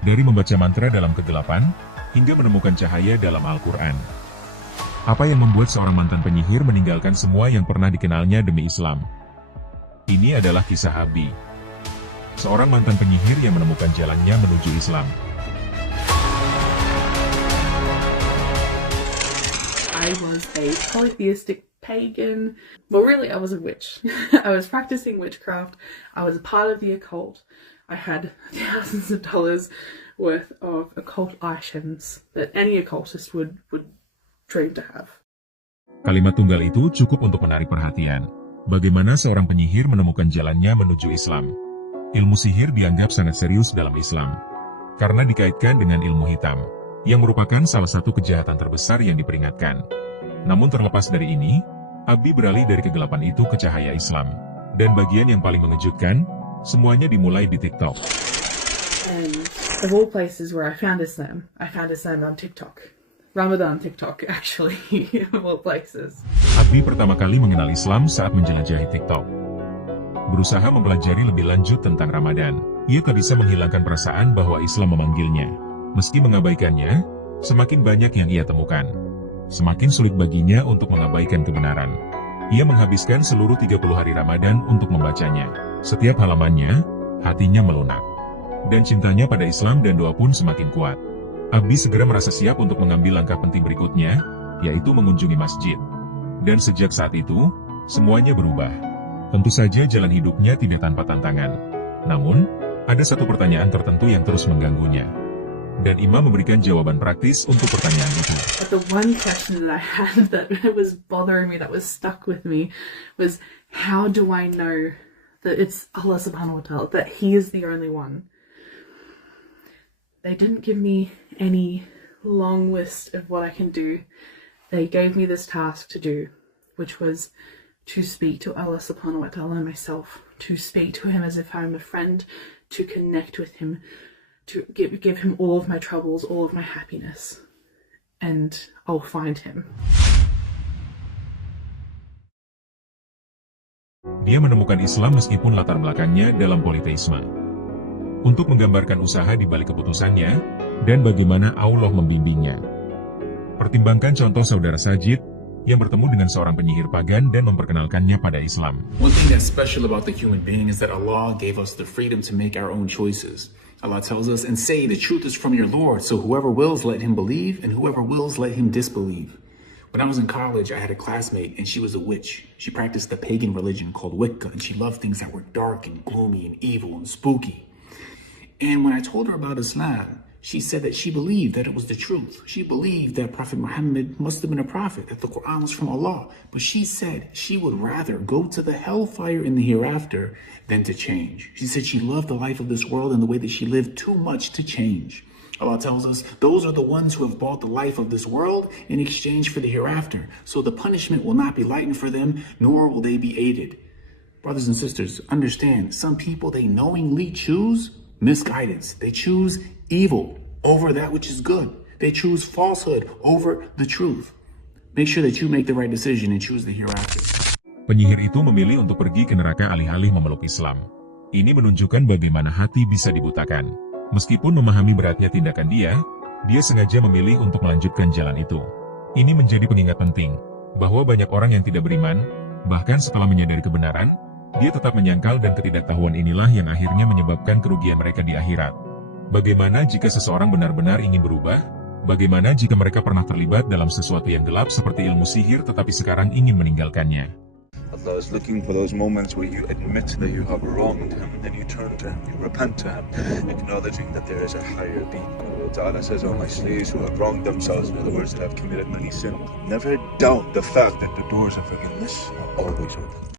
Dari membaca mantra dalam kegelapan, hingga menemukan cahaya dalam Al-Quran. Apa yang membuat seorang mantan penyihir meninggalkan semua yang pernah dikenalnya demi Islam? Ini adalah kisah Abi, seorang mantan penyihir yang menemukan jalannya menuju Islam. I was a polytheistic pagan. Well, really, I was a witch. I was practicing witchcraft. I was a part of the occult. I had thousands of dollars worth of occult items that any occultist would dream to have. Kalimat tunggal itu cukup untuk menarik perhatian. Bagaimana seorang penyihir menemukan jalannya menuju Islam? Ilmu sihir dianggap sangat serius dalam Islam, karena dikaitkan dengan ilmu hitam, yang merupakan salah satu kejahatan terbesar yang diperingatkan. Namun terlepas dari ini, Abi beralih dari kegelapan itu ke cahaya Islam. Dan bagian yang paling mengejutkan, semuanya dimulai di TikTok. And of all places where I found Islam on TikTok. Ramadan TikTok, actually, of all places. Abi pertama kali mengenal Islam saat menjelajahi TikTok. Berusaha mempelajari lebih lanjut tentang Ramadan, ia tak bisa menghilangkan perasaan bahwa Islam memanggilnya. Meski mengabaikannya, semakin banyak yang ia temukan. Semakin sulit baginya untuk mengabaikan kebenaran. Ia menghabiskan seluruh 30 hari Ramadan untuk membacanya. Setiap halamannya, hatinya melunak. Dan cintanya pada Islam dan doa pun semakin kuat. Abi segera merasa siap untuk mengambil langkah penting berikutnya, yaitu mengunjungi masjid. Dan sejak saat itu, semuanya berubah. Tentu saja jalan hidupnya tidak tanpa tantangan. Namun, ada satu pertanyaan tertentu yang terus mengganggunya. Dan Imam memberikan jawaban praktis untuk pertanyaan itu. But the one question that I had that was bothering me, that was stuck with me, was how do I know that it's Allah subhanahu wa ta'ala, that He is the only one? They didn't give me any long list of what I can do. They gave me this task to do, which was to speak to Allah subhanahu wa ta'ala myself, to speak to Him as if I'm a friend, to connect with Him, to give Him all of my troubles, all of my happiness, and I'll find Him. Dia menemukan Islam meskipun latar belakangnya dalam politeisme. Untuk menggambarkan usaha di balik keputusannya, dan bagaimana Allah membimbingnya. Pertimbangkan contoh saudara Sajid, yang bertemu dengan seorang penyihir pagan dan memperkenalkannya pada Islam. One thing that's special about the human being is that Allah gave us the freedom to make our own choices. Allah tells us, and say, the truth is from your Lord, so whoever wills, let him believe, and whoever wills, let him disbelieve. When I was in college, I had a classmate, and she was a witch. She practiced a pagan religion called Wicca, and she loved things that were dark and gloomy and evil and spooky. And when I told her about Islam, she said that she believed that it was the truth. She believed that Prophet Muhammad must have been a prophet, that the Quran was from Allah. But she said she would rather go to the hellfire in the hereafter than to change. She said she loved the life of this world and the way that she lived too much to change. Allah tells us, those are the ones who have bought the life of this world in exchange for the hereafter. So the punishment will not be lightened for them, nor will they be aided. Brothers and sisters, understand, some people, they knowingly choose misguidance. They choose evil over that which is good. They choose falsehood over the truth. Make sure that you make the right decision and choose the hereafter. Penyihir itu memilih untuk pergi ke neraka alih-alih memeluk Islam. Ini menunjukkan bagaimana hati bisa dibutakan. Meskipun memahami beratnya tindakan dia sengaja memilih untuk melanjutkan jalan itu. Ini menjadi pengingat penting, bahwa banyak orang yang tidak beriman, bahkan setelah menyadari kebenaran, dia tetap menyangkal dan ketidaktahuan inilah yang akhirnya menyebabkan kerugian mereka di akhirat. Bagaimana jika seseorang benar-benar ingin berubah? Bagaimana jika mereka pernah terlibat dalam sesuatu yang gelap seperti ilmu sihir tetapi sekarang ingin meninggalkannya? Allah is looking for those moments where you admit that you have wronged Him, and you turn to Him, you repent to Him, acknowledging that there is a higher being. Allah Ta'ala says, "O my slaves who have wronged themselves, in other words, that have committed many sins, never doubt the fact that the doors of forgiveness are always open."